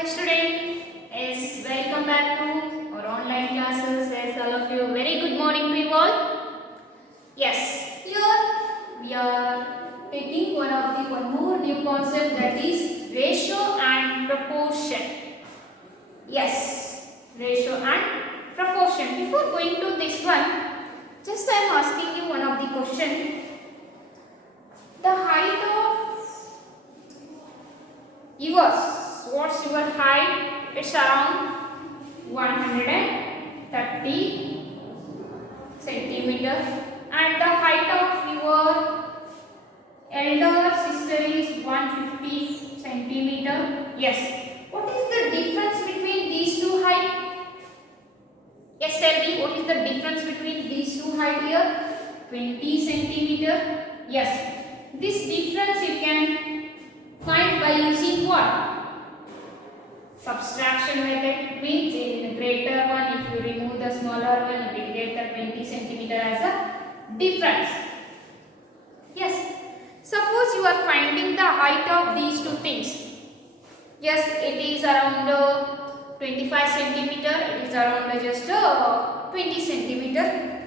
Hi student, yes, welcome back to our online classes. Yes, all of you, very good morning to you all. Yes, here we are taking one more new concept, that is ratio and proportion. Yes, ratio and proportion. Before going to this one, just I am asking you one of the question. The height of yours, what's your height? It's around 130 centimeter, and the height of your elder sister is 150 centimeter. Yes. What is the difference between these two height? Yes, tell me, what is the difference between these two height here? 20 centimeter. Yes. This difference you can find by using what? Subtraction method, means in greater one, if you remove the smaller one, you will get the 20 centimeter as a difference. Yes. Suppose you are finding the height of these two things. Yes, it is around 25 centimeter, it is around just 20 centimeter.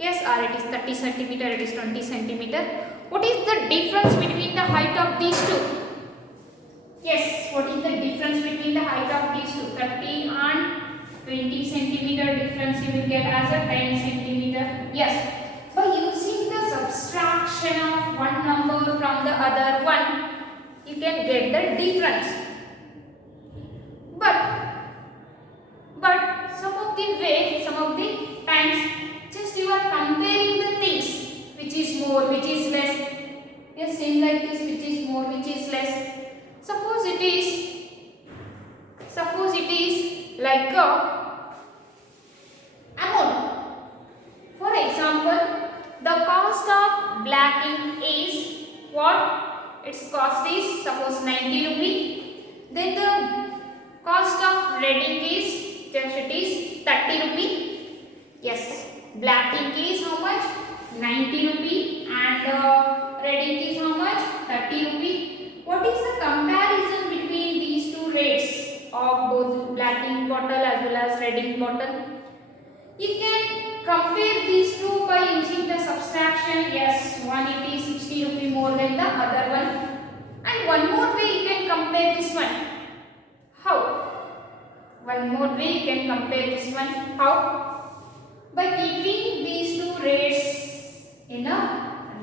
Yes, or it is 30 centimeter, it is 20 centimeter. What is the difference between the height of these two? Yes, what is the difference between the height of these two? 30 and 20 centimeter difference you will get as a 10 centimeter. Yes, by using the subtraction of one number from the other one, you can get the difference. But some of the times, just you are comparing the things, which is more, which is less. Yes, same like this, which is more, which is less. Suppose it is like a amount. For example, the cost of black ink is what? Its cost is suppose 90 rupee. Then the cost of red ink is just it is 30 rupee. Yes, black ink is how much? 90 rupee, and red ink is how much? 30 rupee. What is the comparison between these two rates of both black ink bottle as well as red ink bottle? You can compare these two by using the subtraction. Yes, one it is 60 rupee more than the other one. And one more way you can compare this one. How? One more way you can compare this one. How? By keeping these two rates in a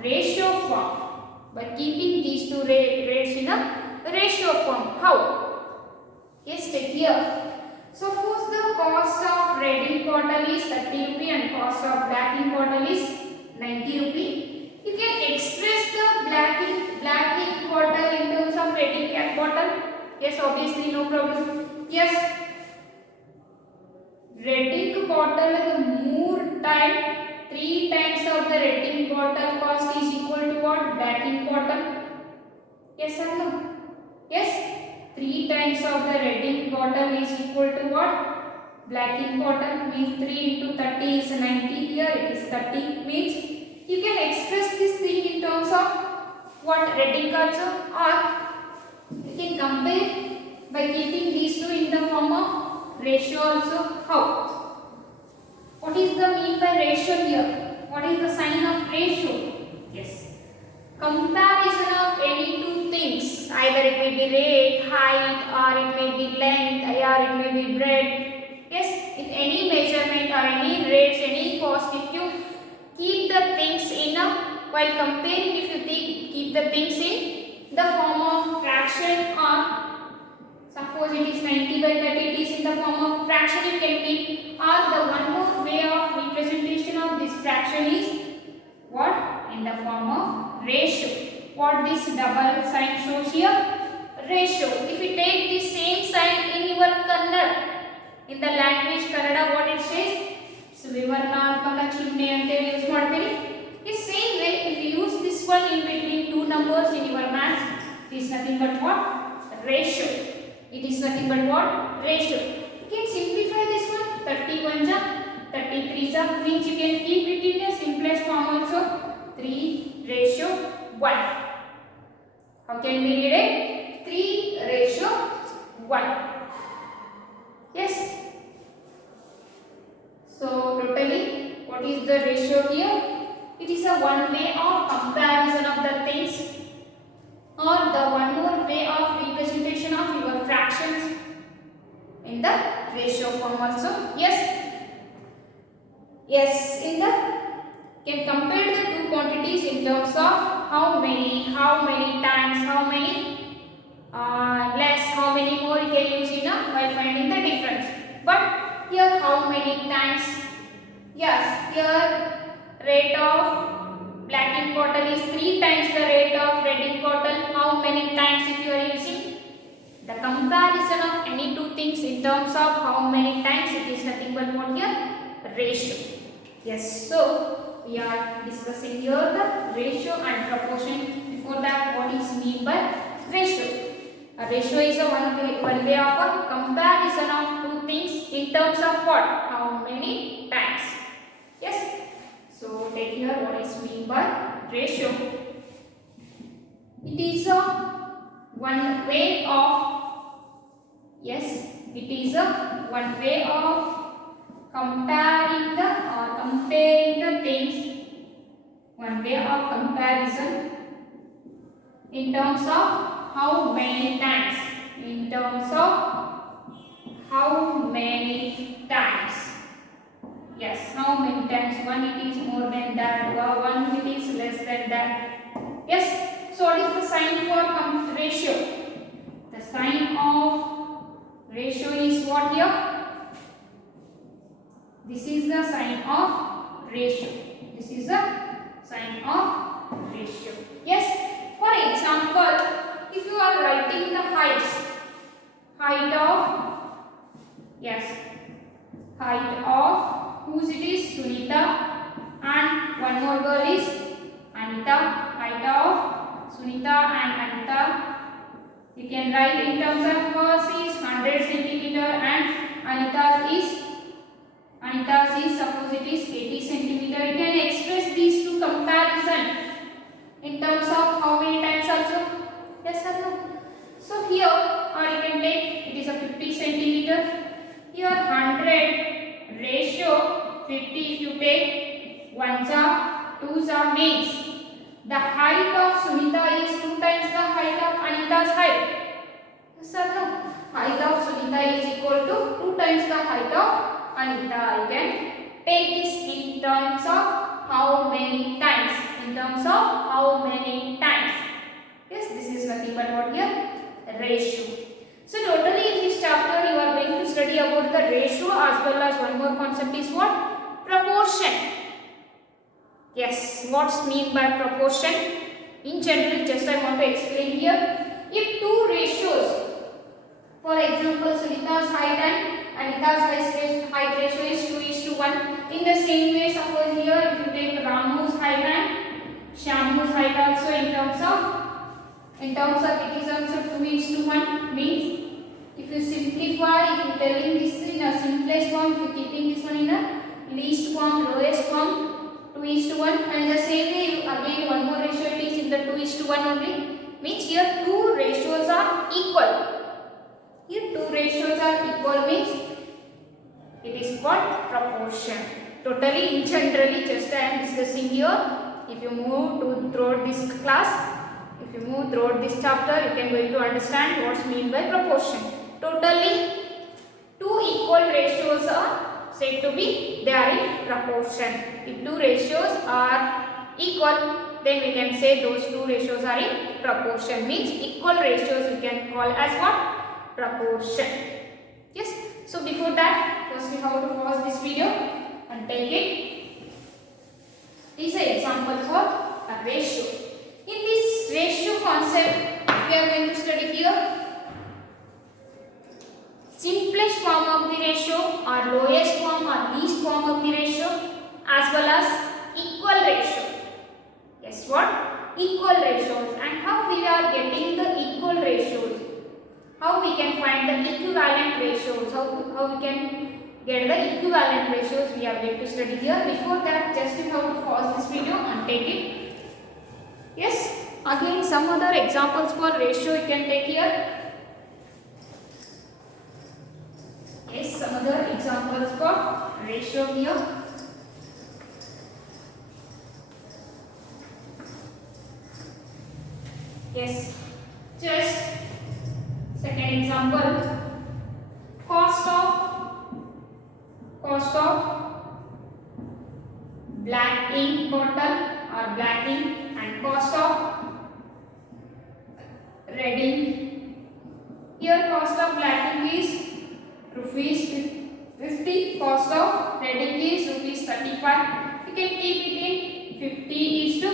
ratio form. By keeping these two rates in a ratio form. How? Yes, take here. Suppose the cost of red ink bottle is 30 rupee and cost of black ink bottle is 90 rupee. You can express the black ink bottle in terms of red ink bottle. Yes, obviously no problem. Yes, red ink bottle the more time, 3 times of the red ink bottle cost is equal to what? Black ink bottle. Yes or no? Yes. 3 times of the red ink bottle is equal to what? Black ink bottle, means 3 into 30 is 90. Here it is 30, means you can express this thing in terms of what? Red ink also, or you can compare by keeping these two in the form of ratio also. How? What is the mean by ratio here? What is the sign of ratio? Yes, comparison of any two things, either it may be rate, height, or it may be length, or it may be breadth. Yes, if any measurement or any rates, any cost, if you keep the things in a, while comparing, if you keep the things in the form of fraction, or suppose it is 90 by 30, it is in the form of fraction you can keep, or the one more way of representation of this fraction is what? In the form of ratio. What this double sign shows here? Ratio. If you take the same sign in your Kannada, in the language Kannada, what it says? Vivarnatmaka chihne ante use ಮಾಡ್ತೀರಿ. The same way, if you use this one in between two numbers in your maths, it is nothing but what? Ratio. It is nothing but what? Ratio. You can simplify this one. 31 ja, 33 ja, means you can keep it in a simplest form also. 3:1. How can we read it? 3:1. what is the ratio here? It is a one way of comparison of the things, or the one more way of representation of your fractions in the ratio form also. Yes, in the can compare the two quantities in terms of how many times, how many less, how many more you can use in while finding the difference. But here how many times? Yes, here rate of black ink bottle is 3 times the rate of red ink bottle. How many times if you are using? The comparison of any two things in terms of how many times, it is nothing but what here? Ratio. Yes, so we are discussing here the ratio and proportion. Before that, what is mean by ratio? A ratio is a one way of a comparison of two things in terms of what? How many times? Yes. So take here what is mean by ratio. It is a one way of, yes, it is a one way of comparing the things, one way of comparison in terms of how many times, in terms of how many times. Yes, how many times? One it is more than that, one it is less than that. Yes, so what is the sign for ratio? The sign of ratio is what here? This is the sign of ratio. This is the sign of ratio. Yes, for example, if you are writing the height of, yes, height of, whose it is? Sunita, and one more girl is Anita. Height of Sunita and Anita, you can write in terms of hers is 100 centimeter and Anita's is suppose it is 80 centimeter. You can express these two comparison in terms of how many times also. Yes or no? So here, or you can take it is a 50 centimeter. Here 100 ratio 50. If you take 1s are 2s are means the height of Sunita is 2 times the height of Anita's height. Yes or no? Height of Sunita is equal to 2 times the height of Anita. You can take this in terms of how many times. In terms of how many times. Yes, this is nothing but what here? Ratio. So totally in this chapter you are going to study about the ratio as well as one more concept is what? Proportion. Yes, what's mean by proportion? In general, just I want to explain here. If two ratios, for example, Sunita's height and Anita's height ratio is 2:1. In the same way, suppose here if you take Ramu's height and Shyam's height also in terms of it is also 2:1 means if you simplify, if you telling this in a simplest form, if you keeping this one in a least form, lowest form, 2:1, and the same way again one more ratio it is in the 2:1 only, means here two ratios are equal. Here two ratios are equal means it is called proportion. Totally in generally just I am discussing here. If you move throughout this class, if you move throughout this chapter, you can going to understand what's mean by proportion. Totally two equal ratios are said to be they are in proportion. If two ratios are equal, then we can say those two ratios are in proportion. Means equal ratios we can call as what? Proportion. Yes. So before that, first we have to pause this video and take it. This is an example for a ratio. In this ratio concept, we are going to study here simplest form of the ratio or lowest form or least form of the ratio as well as equal ratio. Guess what? Equal ratios. And how we are getting the equal ratios? How we can find the equivalent ratios? How we can get the equivalent ratios we are going to study here. Before that, just you have to pause this video and take it. Yes, again some other examples for ratio you can take here. Yes, some other examples for ratio here. Yes. Just second example. Cost of black ink bottle or black ink and cost of red ink. Here cost of black ink is rupees 50. Cost of red ink is rupees 35. You can keep it in 50 is to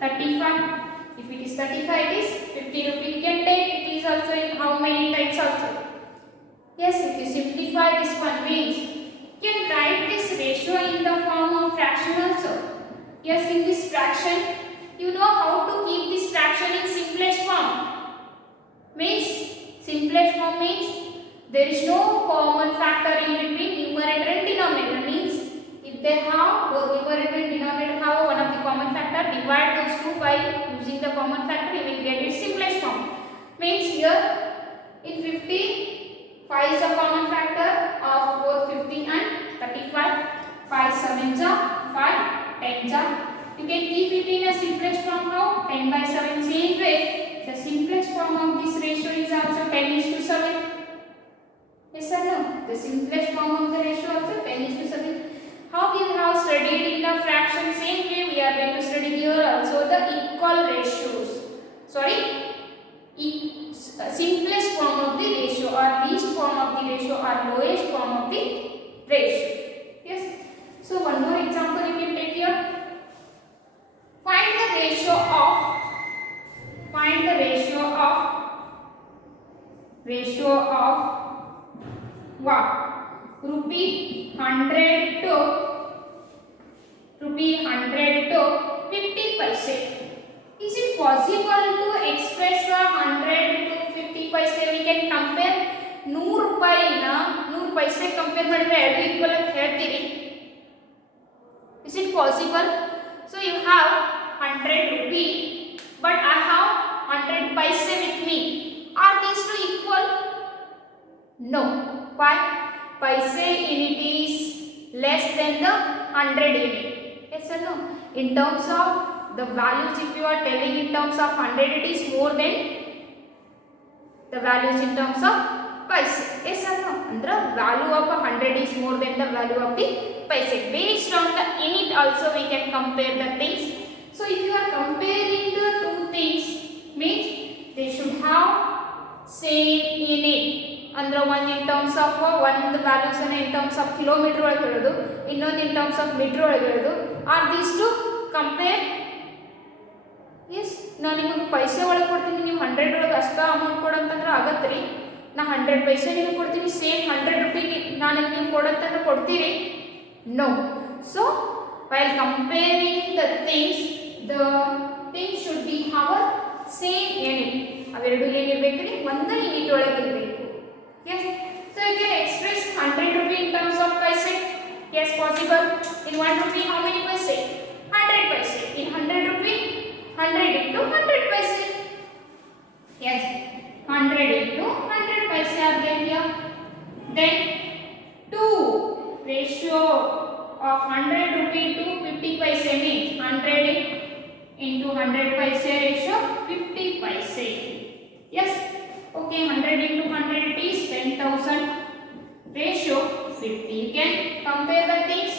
35. If it is 35, it is 50 rupees. You can take it is also in how many types also. Yes, if you simplify this one means you can write this ratio in the form of fraction also. Yes, in this fraction, you know how to keep this fraction in simplest form. Simplest form means there is no common factor in between numerator and denominator. Means if they have both numerator and denominator have one of the common factor, divide those two by using the common factor, you will get its simplest form. Means here in 50. 5 is a common factor of both 50 and 35. 5 7 are 5, 10 are. You can keep it in a simplest form now. 10 by 7 same way. The simplest form of this ratio is also 10 is to 7. Yes or no? The simplest form of the ratio also 10 is to 7. How we have studied in the fraction, same way we are going to study here also the equal ratios. Simplest form of the ratio or least form of the ratio or lowest form of the ratio. Yes. So one more example you can take here. Find the ratio of what? Rupee 100 to 50 paise. Is it possible to express the 100 to 50 paise? We can compare 100 ರೂಪಾಯಿನ 100 ಪೈಸೆ compare ಮಾಡಿದ್ರೆ ಎರಡು equal ಅಂತ ಹೇಳ್ತೀರಿ. Is it possible? So you have 100 rupee but I have 100 paise with me. Are these two equal? No. Why? Paise unit is less than the 100 unit. Yes or no? In terms of the values, if you are telling in terms of 100, it is more than the values in terms of paise. Yes or no? Andra value of 100 is more than the value of the paise. Based on the unit also we can compare the things. So if you are comparing the two things, means they should have same unit. Andra one in terms of one the values and in terms of kilometer ಒಳಗೆ ಹೇಳೋದು, ಇನ್ನೊಂದು in terms of meter ಒಳಗೆ ಹೇಳೋದು. Are these two compare? Yes. ನಾನು ನಿಮಗೆ ಪೈಸೆ ಒಳಗೆ ಕೊಡ್ತೀನಿ, ನೀವು 100 ಒಳಗೆ ಅಷ್ಟ ಅಮೌಂಟ್ ಕೊಡಂತಂದ್ರೆ ಆಗತ್ರಿ. ನಾ 100 ಪೈಸೆ ನಿಮಗೆ ಕೊಡ್ತೀನಿ, ಸೇಮ್ 100 ರೂಪಾಯಿ ನಾನು ನಿಮಗೆ ಕೊಡಂತಂದ್ರೆ ಕೊಡ್ತೀರಿ? No. So while comparing the things should be our same unit. ಅವೆರಡು ಏನಿರಬೇಕ್ರಿ? ಒಂದು ಯೂನಿಟ್ ಒಳಗೆ ಇರಬೇಕು. Yes. So you can express 100 rupee in terms of paise. Yes, possible. In 1 rupee how many paise? 100 paise. In 100 rupee 100 into 100 paise. Yes, 100 into 100 paise are there here. Then 2 ratio of 100 rupee to 50 paise means 100 into 100 paise ratio 50 paise. Yes. Okay, 100 into 100 it is 10,000 ratio 50. You can compare the things.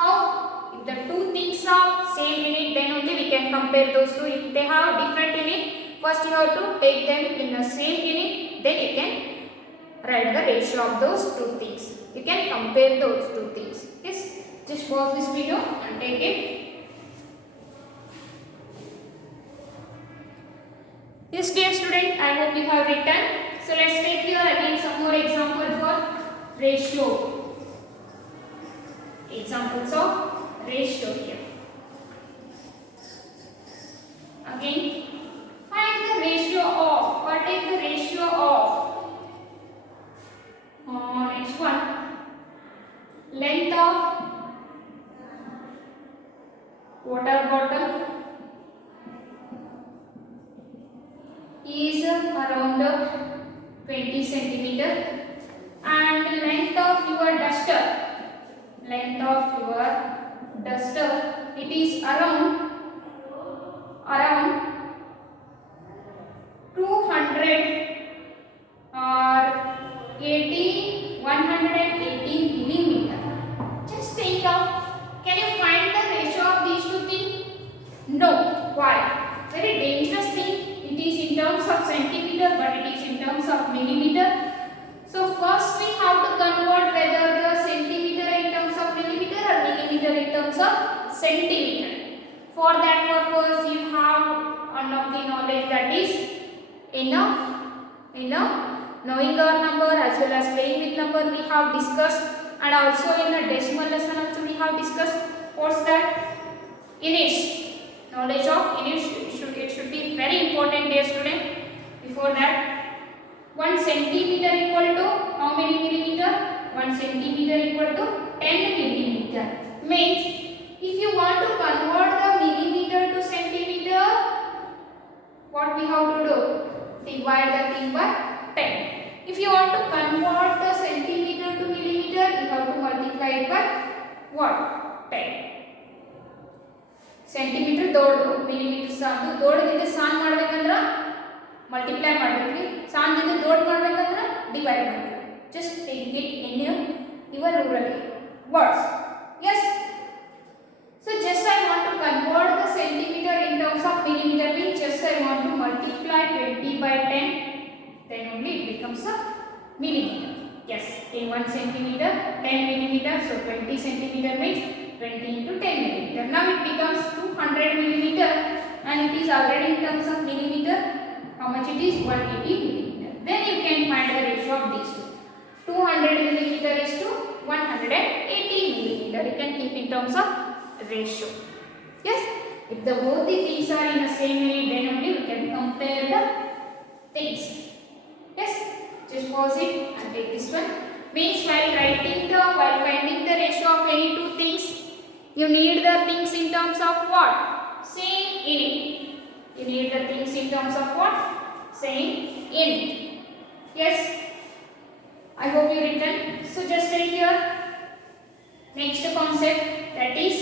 How? If the two things are same unit, then only we can compare those two. If they have different unit, first you have to take them in the same unit, then you can write the ratio of those two things. You can compare those two things. Yes, just pause this video and take it. Yes, dear student, I hope you have written. So let's take here again some more example for ratio. Examples of ratio here. Again, find the ratio of, or take the ratio of, next one, length of water bottle is around 20 centimeter and length of your duster, it is around or 118 millimeter. Just think out. Can you find the ratio of these two things? No. Why? Very dangerous thing. It is in terms of centimeter, but it is in terms of millimeter. So first we have to convert whether the centimeter in terms of millimeter or millimeter in terms of centimeter. For that purpose, you have one of the knowledge, that is knowing our number as well as playing with number we have discussed, and also in a decimal lesson also we have discussed. What's that? Units. Knowledge of units should be very important, dear student. Before that, 1 centimeter equal to how many millimeter? 1 centimeter equal to 10 millimeter. Means if you want to convert the millimeter to centimeter, what we have to do? Divide the thing by 10. If you want to convert the centimeter to millimeter, you have to multiply it by what? 10. Centimeter ದೊಡ್ಡದು, millimeter ಸಾಕು. ದೊಡ್ಡದಿದೆ ಸಾನ್ ಮಾಡಬೇಕಂದ್ರೆ multiply ಮಾಡಬೇಕ್ರಿ, ಸಾನ್ ದಿಂದ ದೊಡ್ಡ ಮಾಡಬೇಕಂದ್ರೆ divide ಮಾಡಬೇಕು. Just take it in your rural words. Yes. So just I want to convert the centimeter in terms of millimeter, means just I want to multiply 20 by 10, then only it becomes a millimeter. Yes, in 1 centimeter 10 millimeter, so 20 centimeter means 20 into 10 millimeter. Now it becomes 200 millimeter, and it is already in terms of millimeter. How much it is? 180 millimeter. Then you can find the ratio of these two. 200 millimeter is to 180 millimeter. You can keep in terms of ratio. Yes, if the both the things are in the same unit, then only we can compare the things. Yes, just pause it and take this one. Means while finding the ratio of any two things, you need the things in terms of what? Same unit. You need the things in terms of what? Same unit. Yes, I hope you written. So just take here next concept, that is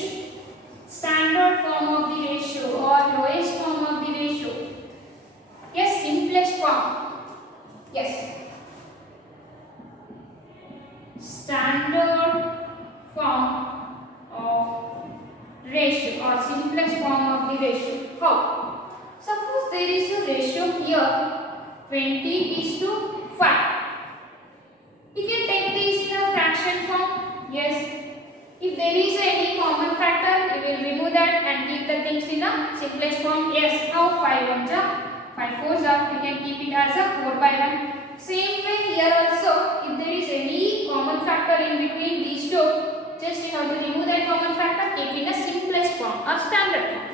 standard form of the ratio or lowest form of the ratio. Yes, simplest form. Yes, standard form of ratio or simplest form of the ratio. How? Suppose there is a ratio here 20:5. You can take this in a fraction form. Yes. If there is any common factor, you will remove that and keep the things in a simplest form. Yes. How? 5 1s are 5 4s are. You can keep it as a 4 by 1. Same way here also, if there is any common factor in between these two, just you have to remove that common factor, keep in a simplest form or standard form.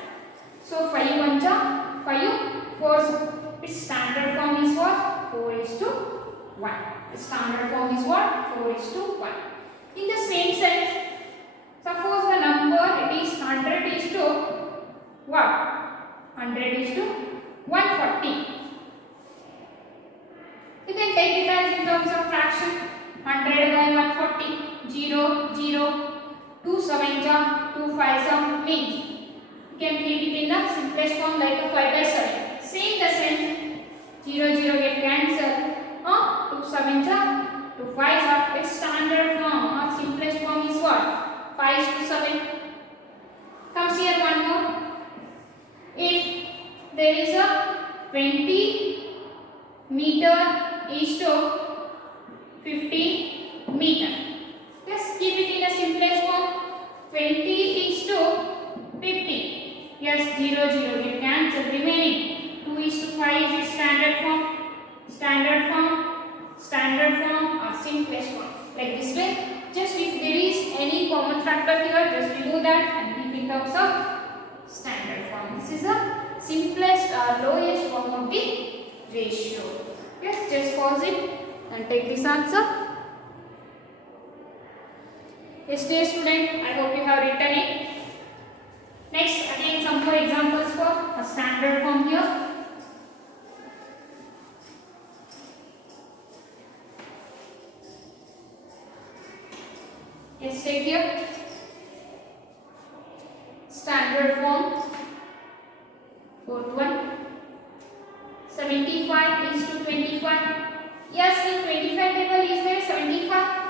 So 5 1s are 5 4s. Its standard form is what? 4:1. The standard form is what? 4:1. In the same sense, suppose the number it is 100 is to what? 100 is to 140. You can take it as in terms of fraction. 100 by 140. 0 0. 2 7s are 2 5s are means. You can keep it in the simplest form like a 5 by 7. Same the same. 0 0 get cancelled. 2 7s are 2 5s are. Its standard form or simplest form is what? 5:7. Comes here one more. If there is a 20 meter is to 50 meter. Just keep it in a simplest form. 20 is to 50. Yes, 0 0 get cancelled. Remaining 2:5 is its standard form. Standard form or simplest form. Like this way. Just if there is any common factor here, just remove that and keep in terms of standard form. This is the simplest or lowest form of the ratio. Yes, just pause it and take this answer. Yes, dear student, I hope you have written it. Next, again some more examples for a standard form here. Yes, take here. Standard form. Fourth one. 75 is is to 25. Yes, in 25 table is there 75.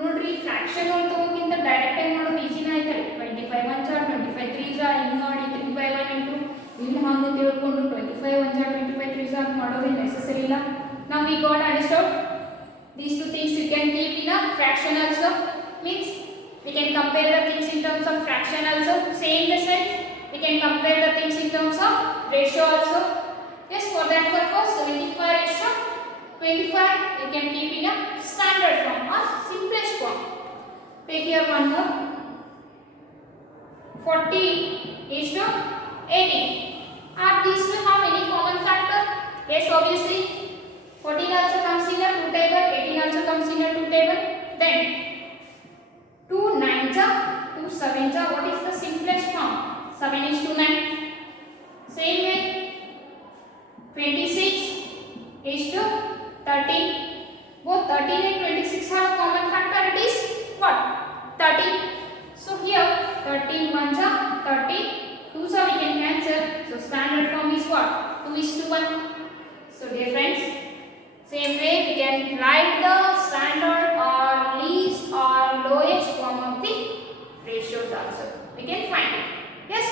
ನೋಡ್ರಿ fraction ಒಳಗೆ ತಗೋಕ್ಕಿಂತ direct ಆಗಿ ಮಾಡೋದು ಈಜಿನೇ ಆಯ್ತಲ್ಲ. 25 1 jar 25 3 jar ಹಿಂಗೆ ಮಾಡಿ 3/1 into ಇಲ್ಲಿ ಹಂಗೆ ತಿಳ್ಕೊಂಡು 25 1 jar 25 3 jar ಮಾಡೋದೇ ನೆಸೆಸರಿ ಇಲ್ಲ. Now we got understood these two things you can keep in a fraction also, means we can compare the things in terms of fraction also. Same the sense we can compare the things in terms of ratio also. Yes, for that purpose 25 ratio 25 you can keep in a standard form or simplest form. Take here one more. 40 is to 80. Are these two have any common factor? Yes, obviously 14 also comes in a 2 table, 18 also comes in a 2 table. Then 2 9s are 2 7s are, what is the simplest form? 7 is to 9. Same way 26 is to 13. Both 13 and 26 have a common factor. It is what? 30. So here 13 ones are 30. 2s are we can cancel. So standard form is what? 2 is to 1. So dear friends, same way we can write the standard or least or lowest form of the ratios also. We can find it. Yes.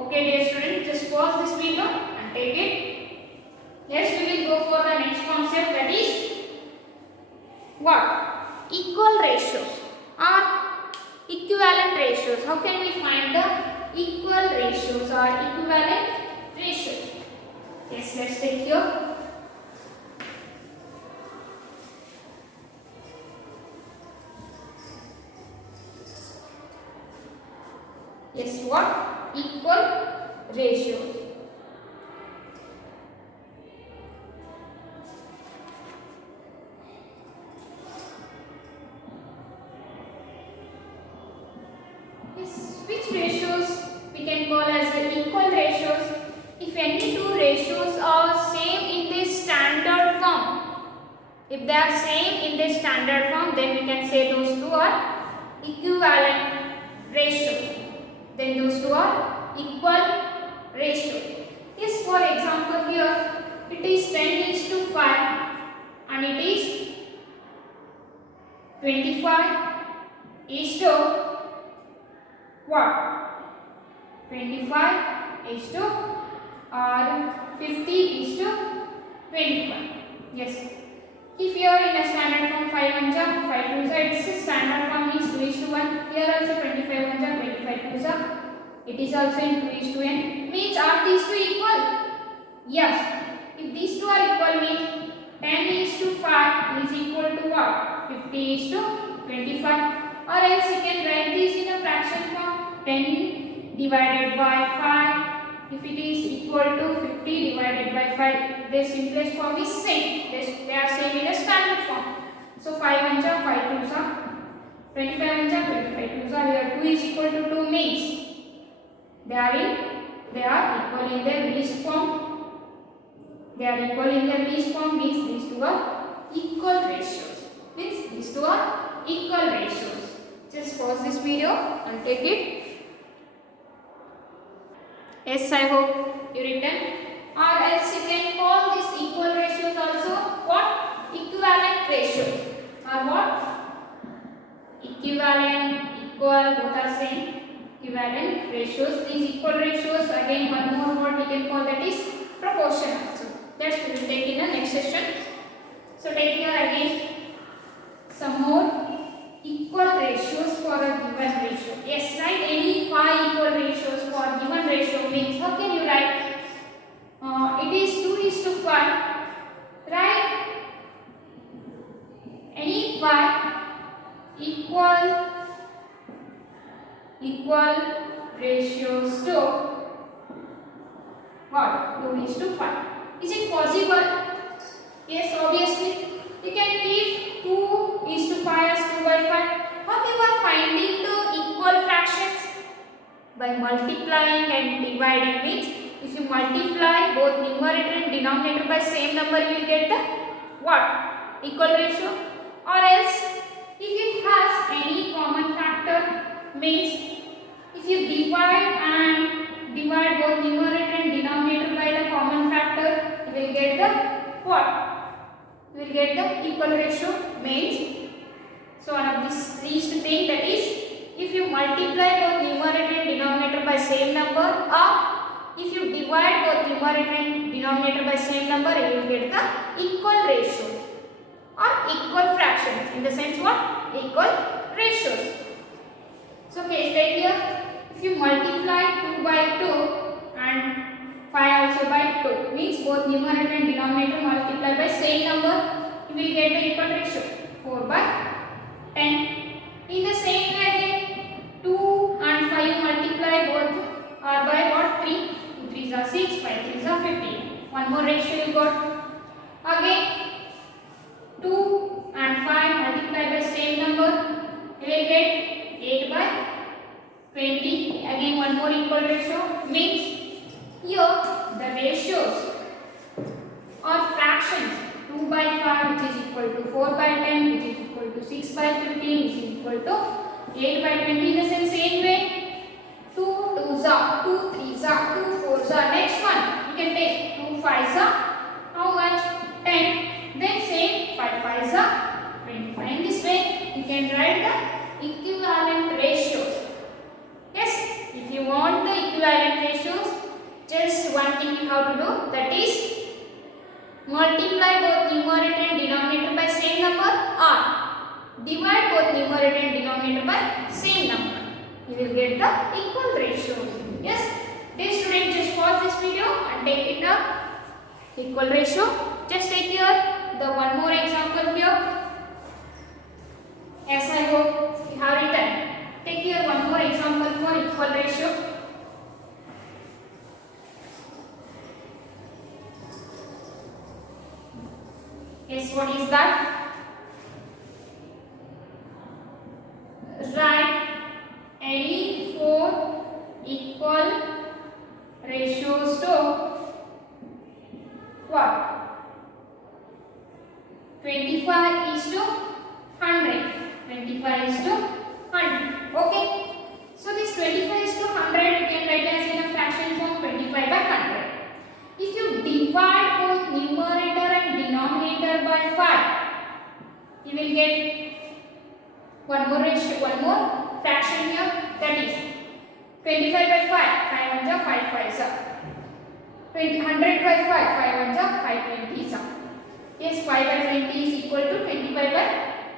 Okay dear students, just pause this video and take it. Next we will go for the next concept, that is what? Equal ratios or equivalent ratios. How can we find the equal ratios or equivalent ratios? Yes, let's take here. Yes, what? Equal ratios. Yes, which ratios we can call as the equal ratios? If any two ratios are same in the standard form, if they are same in the standard form, then we can say those two are equivalent ratios. Then those two are equal ratio. Yes, for example here it is 10 is to 5 and it is 25 is to what? 25 is to or 50 is to 25. Yes. If you are in a standard form 5 1 jar 5 2 jar, its standard form is 2 is to 1. Here also 25 1 jar 25 2 jar. It is also in 2 is to n. Means are these two equal? Yes. If these two are equal, means 10 is to 5 is equal to what? 50 is to 25. Or else you can write this in a fraction form. 10 divided by 5. If it is equal to 50 divided by 5, their simplest form is same. They are same in a standard form. So 5 1 jar 5 2 jar 25 1 jar 25 2 jar. Here 2 is equal to 2 means they are equal in their least form. They are equal in their least form, means these two are equal ratios. Means these two are equal ratios. Just pause this video and take it. Yes, I hope you written. Or else you can call these equal ratios also what? Equivalent ratios. Or what? Equivalent, equal, both are same. Equivalent ratios. These equal ratios, again one more word we can call, that is proportion also. That's we will take in the next session. So take here again some more equal ratios for a given ratio. Yes, write any 5 equal ratios for given ratio. Means how can you write? It is 2 is to 5. Write any 5 equal ratios to what? 2 is to 5. Is it possible? Yes, obviously. You can keep 2 is to 5 as 2 by 5. How you are finding the equal fractions? By multiplying and dividing. Means if you multiply both numerator and denominator by same number, you will get the what? Equal ratio. Or else if it has any common factor, means if you divide both numerator and denominator by the common factor, you will get the what? You will get the equal ratio means. So one of this least thing, that is, if you multiply both numerator and denominator by same number, or if you divide both numerator and denominator by same number, you will get the equal ratio or equal fractions. In the sense what? Equal ratios. So case like here, if you multiply 2 by 2 and 5 also by 2, means both numerator and denominator multiply by same number, you will get the equal ratio 4 by 10. In the same way again, 2 and 5 multiply both are by what? 3. 2 3s are 6, 5 3s are 15. One more ratio you got. Again, 2 and 5 multiply by same number, you will get 8 by 20. Again one more equal ratio, means here the ratios or fractions 2 by 5 which is equal to 4 by 10 which is equal to 6 by 15 which is equal to 8 by 20. In the same way, 2 2s are 2 3s are 2 4s are. Next one you can take 2 5s are how much? 10. Then same 5 5s are 25. In this way you can write the equivalent ratios. Yes, if you want the equivalent ratios, just one thing you have to do, that is multiply both numerator and denominator by same number, or divide both numerator and denominator by same number. You will get the equal ratios. Yes, dear students, just pause this video and take it up. Equal ratio. Just take here the one more example here. Yes, I hope you have written. Take here one more example for equal ratio. Yes, what is that? Write any 4 equal ratios to what? 25 is to 100. 25 is to 100. Okay. So this 25 is to 100 you can write as in a fraction form 25 by 100. If you divide both numerator and denominator by 5, you will get one more ratio, one more fraction here, that is 25 by 5, 5 ones are 5 5s are. 100 by 5, 5 ones are 5 20s are. Yes, 5 by 20 is equal to 25 by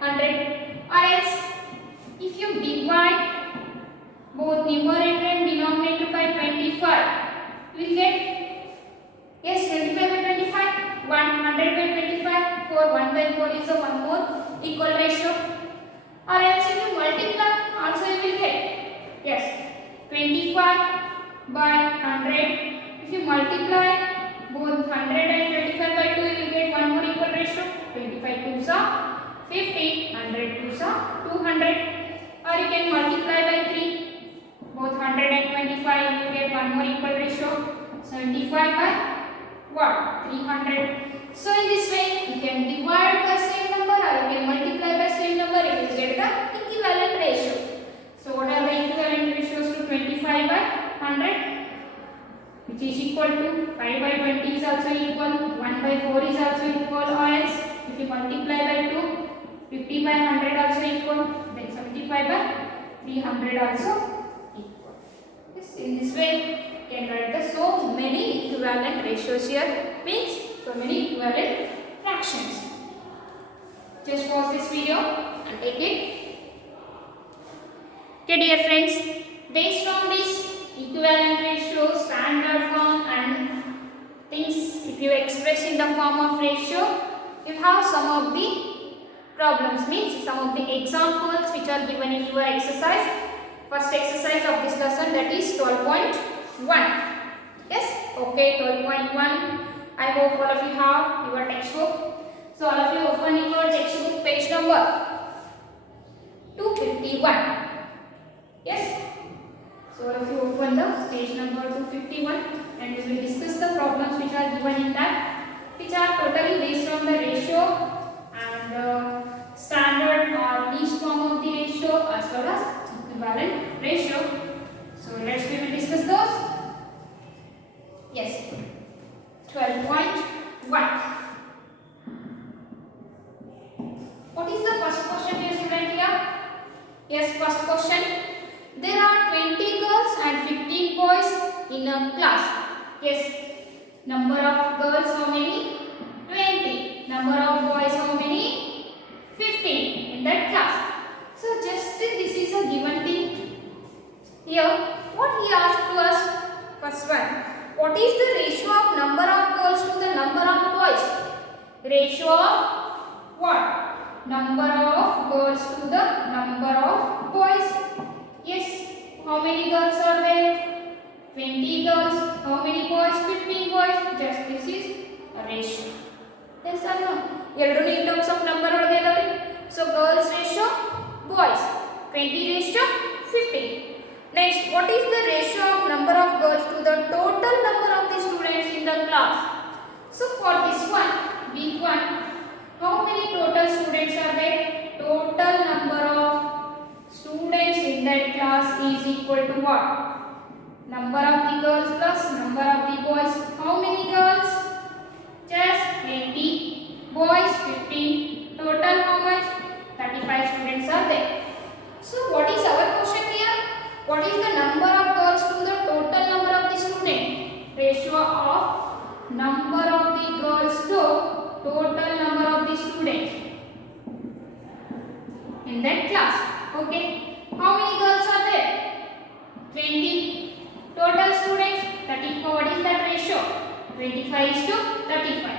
100. Or else, if you divide both numerator and denominator by 25, you will get, yes, 25 by 25, 100 by 25, 4, 1 by 4 is a one more equal ratio. Or else if you multiply, also you will get, yes, 25 by 100. If you multiply both 100 and 25 by 2, you will get one more equal ratio. 25 2s are 50, 100 2s are 200. Or you can multiply by 3, both 100 and 25, you will get one more equal ratio. 75 by what? 300. So in this way, you can divide by same number or you can multiply by same number, you will get the equivalent ratio. So what are the equivalent ratios to 25 by 100? Which is equal to 5 by 20 is also equal, 1 by 4 is also equal, or else if you multiply by 2, 50 by 100 also equal, then 75 by 300 also equal. Yes, in this way, you can write the so many equivalent ratios here, means so many equivalent fractions. Just pause this video and take it. Okay, dear friends, based on this equivalent ratio, standard form and things, if you express in the form of ratio, you have some of the problems, means some of the examples which are given in your exercise. First exercise of this lesson, that is 12.1. Yes, okay, 12.1. I hope all of you have your textbook. So all of you open your textbook page number 251. Yes. So all of you open the page number 251 and we will discuss the problems which are given in that, which are totally based on the ratio and standard or least form of the ratio as well as equivalent ratio. So let's we will discuss those. Yes. 12.1. Yes, first question. There are 20 girls and 15 boys in a class. Yes. Number of girls how many? 20. Number of boys how many? 15 in that class. So just this is a given thing. Here, what he asked to us, first one, what is the ratio of number of girls to the number of boys? Ratio of what? Number of girls to the number of boys. Yes, how many girls are there? 20 girls. How many boys? 15 boys. Just this is a ratio. Yes or no? ಎರಡು in terms of number ಒಳಗೆ ಇದಾವೆ. So girls ratio, boys. 20 ratio 15. Next, what is the ratio of number of girls to the total number of the students in the class? So for this one, big one, how many total students are there? Total number of students in that class is equal to what? Number of the girls plus number of the boys. How many girls? Just 20. Boys 15. Total how much? 35 students are there. So what is our question here? What is the number of girls to the total number of the student? Ratio of number of the girls to total number of the students in that class. Okay. How many girls are there? 20. Total students 34. What is that ratio? 25 is to 35.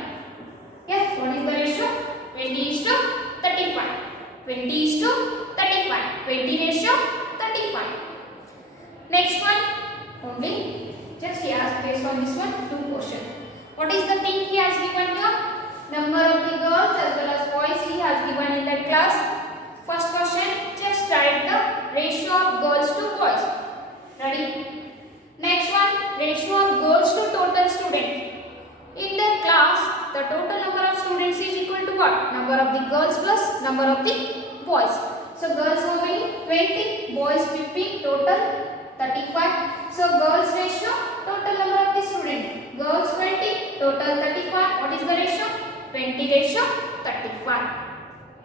Yes, what is the ratio? 20 is to 35. 20 is to 35. 20 ratio 35. Next one, only just he asked based on this one two questions. What is the thing he has given here? Number of the girls as well as boys he has given in that class. First question, just write the ratio of girls to boys. Ready? Next one, ratio of girls to total students. In that class, the total number of students is equal to what? Number of the girls plus number of the boys. So girls how many? 20, boys 15, total 35. So girls ratio, total number of the students. Girls 20, total 35. What is the ratio? 20 ratio 35.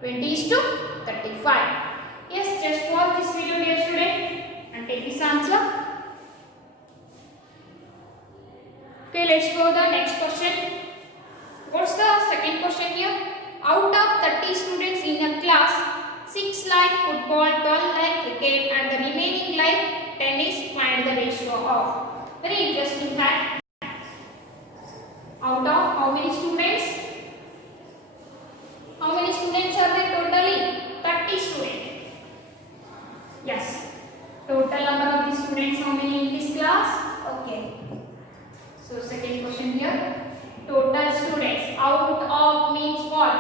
20 is to 35. Yes, just watch this video dear student and take this answer. Okay, let's go to the next question. What's the second question here? Out of 30 students in a class, 6 like football, 12 like cricket and the remaining like tennis. Find the ratio of. Very interesting fact. Out of how many students? How many students are there totally? 30 students. Yes. Total number of the students how many in this class? Okay. So second question here. Total students. Out of means what?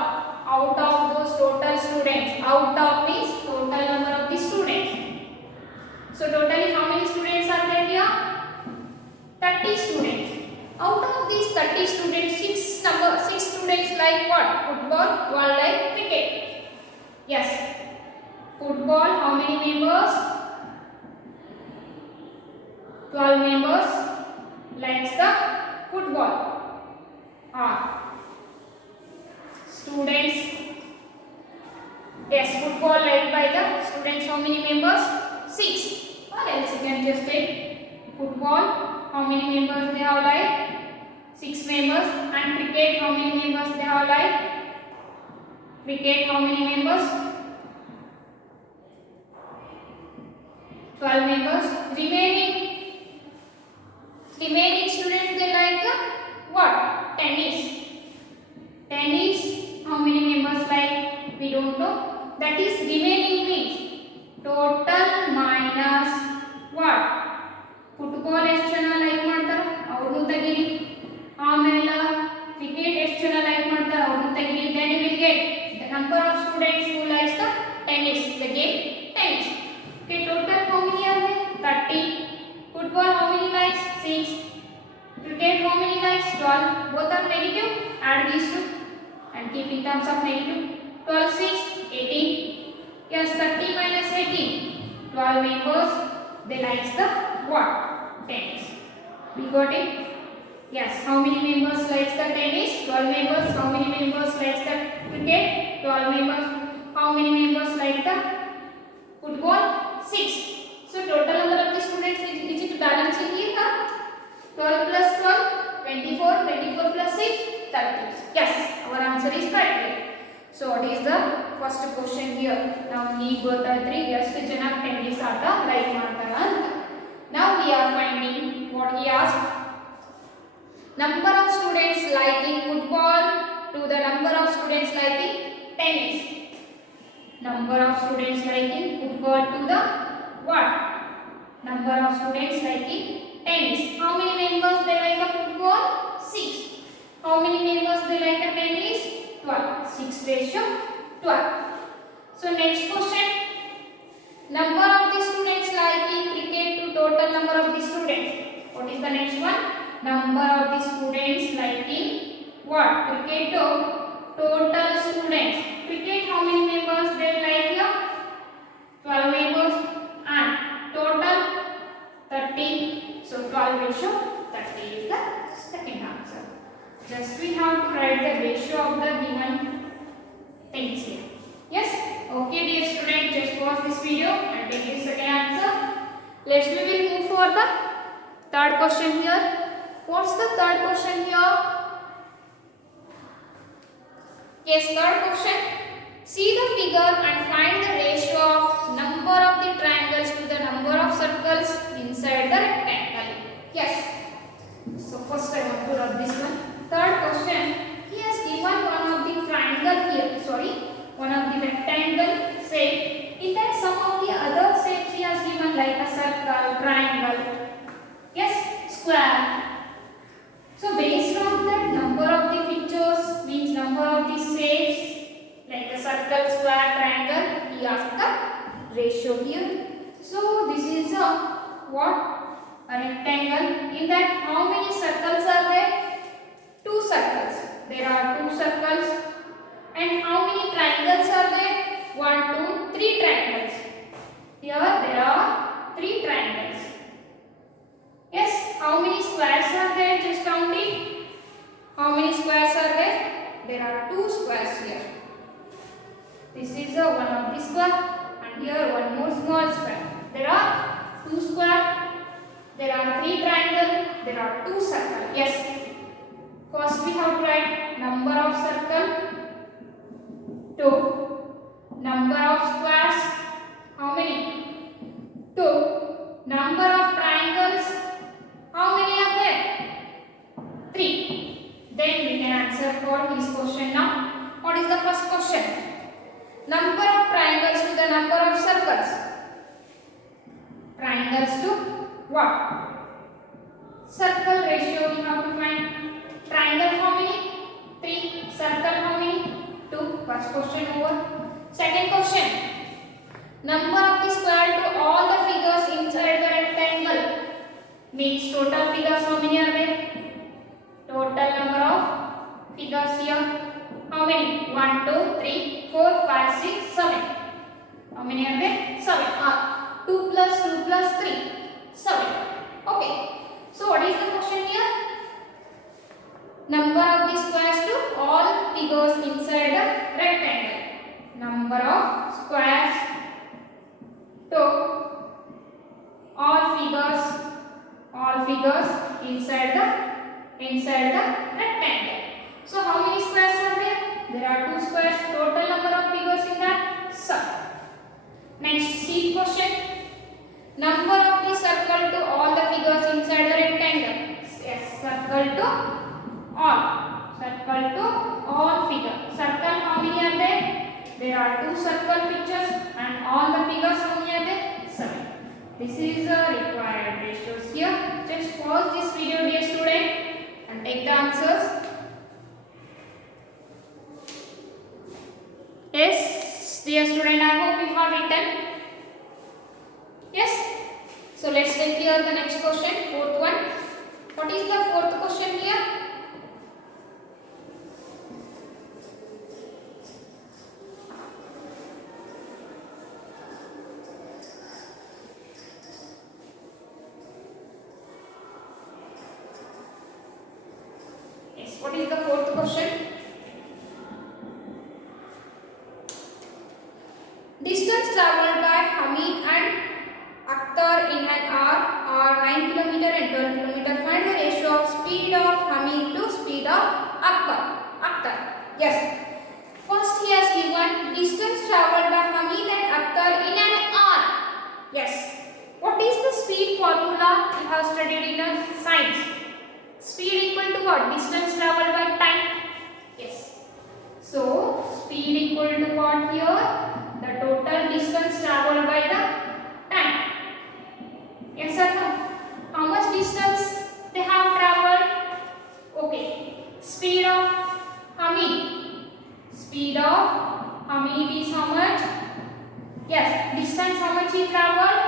Out of those total students. Out of means total number of the students. So totally how many students are there here? 30 students. Out of these 30 students, 6 students like what? Football, 1 like cricket. Yes. Football, how many members? 12 members likes the football. Students. Yes, football liked by the students. How many members? 6. Or else you can just take football. How many members they have like? 6 members. And cricket, how many members they have like? Cricket, how many members? 12 members. Remaining students they like what? Tennis. Tennis, how many members like? We don't know. That is remaining means total minus what? Football ಎಷ್ಟು ಜನ like ಮಾಡ್ತಾರೋ ಅವ್ರನ್ನು ತೆಗೀರಿ. ಆಮೇಲೆ cricket ಎಷ್ಟು ಜನ like ಮಾಡ್ತಾರೋ ಅವ್ರನ್ನು ತೆಗೀರಿ. Then you will get the number of students who likes the tennis, the game tennis. Okay, total how many are there? 30. Football how many likes? 6. Cricket how many likes? 12. Both are negative. Add these two and keep in terms of negative. 12, 6, 18. Yes, 30 minus 18. 12 members. They likes the what? Tennis. We got it? Yes. How many members likes the tennis? 12 members. How many members likes the cricket? 12 members. How many members like the football? 6. So total number of the students is it balancing here? 12 plus 12, 24, 24 plus 6, 30. Yes, our answer is correct. So what is the first question here? Now he ಗೊತ್ತಾಯ್ತ್ರಿ ಎಷ್ಟು ಜನ tennis ಆಟ like ಮಾಡ್ತಾರ ಅಂತ. Now we are finding what he asked. Number of students liking football to the number of students liking tennis. Number of students liking football to the what? Number of students liking tennis. How many members they like a football? 6. How many members they like a tennis? 12. 6:12. So next question. Number of the students liking cricket to total number of the students. What is the next one? Number of the students liking what? Cricket to total students. Cricket, how many members they like here? 12 members and total 30. So 12:30 is the second answer. Just we have to write the ratio of the given things here. Yes? Okay dear student, just pause this video and take the second answer. Let's we will move for the third question here. What's the third question here? Yes, third question. See the figure and find the ratio of number of the triangles to the number of circles inside the rectangle. Yes. So first I want to rub this one. Third question. He has given one of the triangle here. Sorry, one of the rectangle shape. In that some of the other shapes he has given like a circle, triangle. Yes, square. So based on that number of the features means number of the shapes like a circle, square, triangle, he asked the ratio here. So this is a what? A rectangle. In that how many circles are there? 2 circles. There are 2 circles. And how many triangles are there? 1, 2, 3 triangles. Here there are 3 triangles. Yes, how many squares are there? Just count it. How many squares are there? There are 2 squares here. This is a one of the square and here one more small square. There are 2 square. There are 3 triangle. There are 2 circle. Yes. First we have to write number of circle 2. Number of squares. How many? 2. Number of triangles. How many are there? 3. Then we can answer for this question now. What is the first question? Number of triangles to the number of circles. Triangles to what? Circle ratio we have to find. Triangle how many? 3. Circle how many? 2. First question over. Second question. Number of the square to all the figures inside the rectangle. Means total figures how many are there? Total number of figures here. How many? 1, 2, 3, 4, 5, 6, 7. How many are there? 7. 2 plus 2 plus 3. 7. Okay. So what is the question here? Number of the squares to all figures inside the rectangle. Number of squares to all figures inside the rectangle. So how many squares are there? There are 2 squares. Total number of figures in that? 7. Next, see question. Number of the circle to all the figures inside the rectangle. Yes, circle to all. Circle to all figures. Circle how many are there? There are 2 circle pictures and all the figures how many are there? 7. This is a required ratios here. Just pause this video dear student and take the answers. Yes, dear student, I hope you have written. Yes. So let's take here the next question, fourth one. What is the fourth question here? What is the fourth question? Distance traveled by Hamid and in an hour or 9 kilometer and 12 kilometer. Find the ratio of speed of Hamid to speed of Akhtar. Yes. First he has given distance travelled by Hamid and Akhtar in an hour. Yes. What is the speed formula you have studied in a science? Speed equal to what? Distance travelled by time. Yes. So speed equal to what here? The total distance travelled by the time. Yes or no? How much distance they have travelled? Okay. Speed of Hamid. Speed of Hamid is how much? Yes. Distance how much he travelled?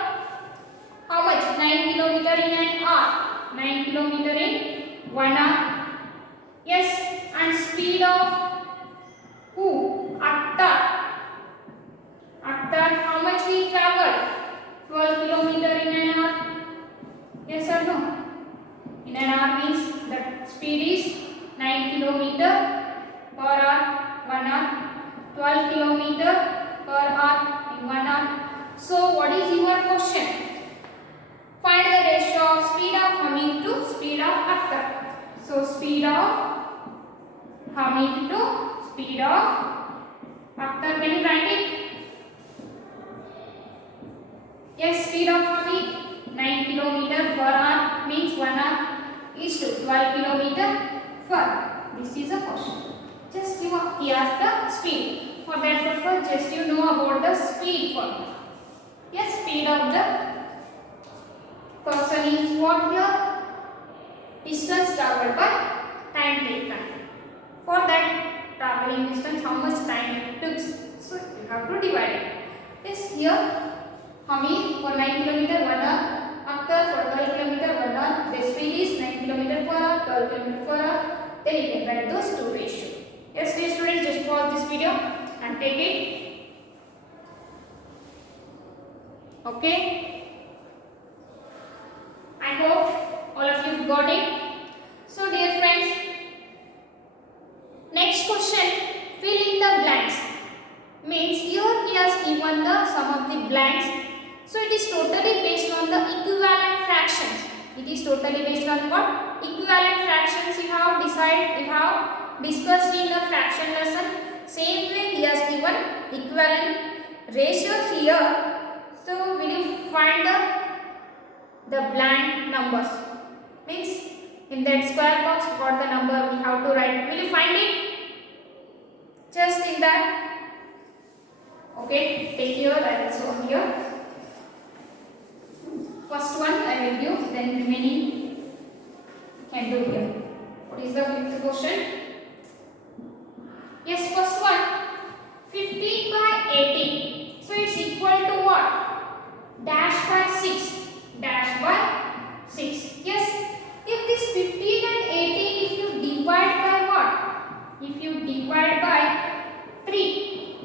How much? 9 kilometer in an hour. 9 kilometer in 1 hour. Yes. And speed of who? Akhtar. Akhtar, how much he travelled? 12 kilometer in an hour. Yes or no? In an hour means the speed is 9 kilometer per hour, 1 hour. 12 kilometer per hour in 1 hour. So what is your question? Find the ratio of speed of Hamid to speed of Akhtar. So speed of Hamid to speed of Akhtar. Can you write it? Yes, speed of Hamid 9 kilometer per hour means 1 hour is to 12 kilometer per hour. This is a question. Just he asked the speed. For that purpose, just you know about the speed formula. Yes, speed of the person is what here? Distance travelled by time taken. For that travelling distance, how much time it took? So you have to divide it. Yes, here Hamid for 9 kilometer 1 hour, Akhtar for 12 kilometer 1 hour. The speed is 9 kilometer per hour, 12 kilometer per hour. Then you can write those two ratios. Yes, dear students, just pause this video and take it. Okay. I hope all of you got it. So dear friends, next question, fill in the blanks. Means here he has given the sum of the blanks. So it is totally based on the equivalent fractions. It is totally based on what? Equivalent fractions you have discussed in the fraction lesson. Same way he has given equivalent ratios here. So will you find the blank numbers? Means in that square box what the number we have to write. Will you find it? Just in that. Okay, take here, I will show here. First one I will give, then remaining can do here. What is the fifth question? Yes, first one 15 by 18. So it's equal to what? Dash by 6. Dash by 6. Yes. If this 15 and 18 if you divide by what? If you divide by 3.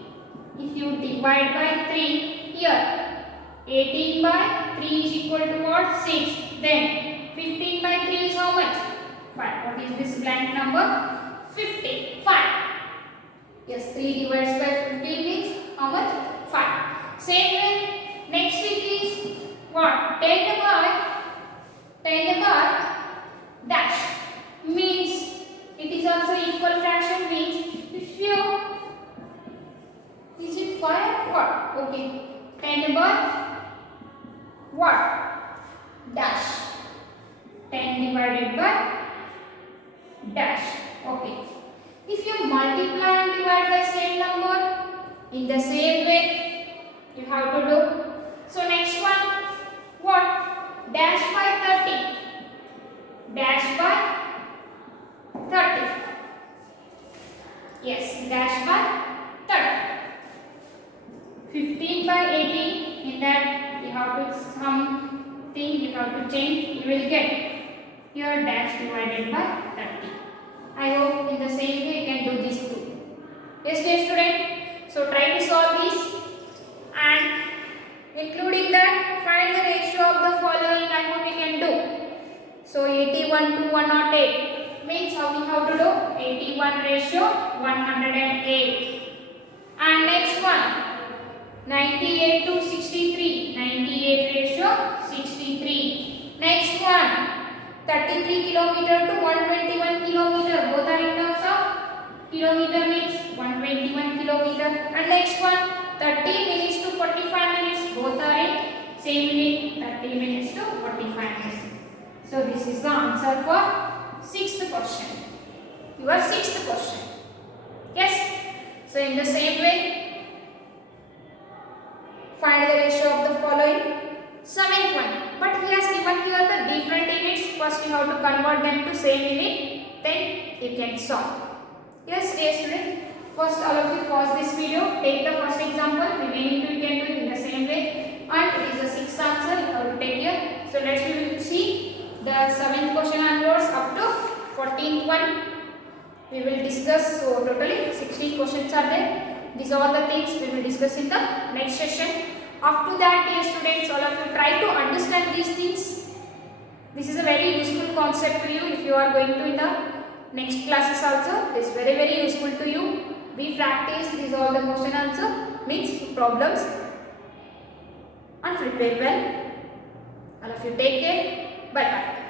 If you divide by 3 here. 18 by 3 is equal to what? 6. Then 15 by 3 is how much? 5. What is this blank number? 50. 5. Yes, 3 divided by 15 means how much? 5. Same way, next it is what? 10 by dash. Means it is also equal fraction. Means if you, is it 5 what? Okay. 10 by what? Dash. 10 divided by dash. Okay. If you multiply and divide by same number, in the same way you have to do. So next one, what? Dash by 30. Dash by 30. Yes, dash by 30. 15 by 18. In that you have to something you have to change. You will get here dash divided by 30. I hope in the same way you can do this too. Yes, dear student. So try to solve this and including that find the ratio of the following. I hope you can do. So 81 to 108 means how we have to do? 81 ratio 108. And next one 98 to 63. 98 ratio 63. Next one, 33 kilometer to 121 kilometer. Both are in terms of kilometer means 121 kilometer. And next one, 30 minutes to 45 minutes. Both are in same minute, 30 minutes to 45 minutes. So this is the answer for sixth question. Your sixth question. Yes. So in the same way, find the ratio of the following. Seventh one. But he has given here the different units. First you have to convert them to same unit. Then you can solve. Yes, dear student. First all of you pause this video. Take the first example. Remaining two you can do it in the same way. And it is the sixth answer. You have to take here. So let's we will see the seventh question onwards up to 14th one. We will discuss. So totally 16 questions are there. These are all the things we will discuss in the next session. After that, dear students, all of you try to understand these things. This is a very useful concept to you if you are going to in the next classes also. It is very useful to you. We practice these all the question answer means problems and prepare well. All of you take care. Bye bye.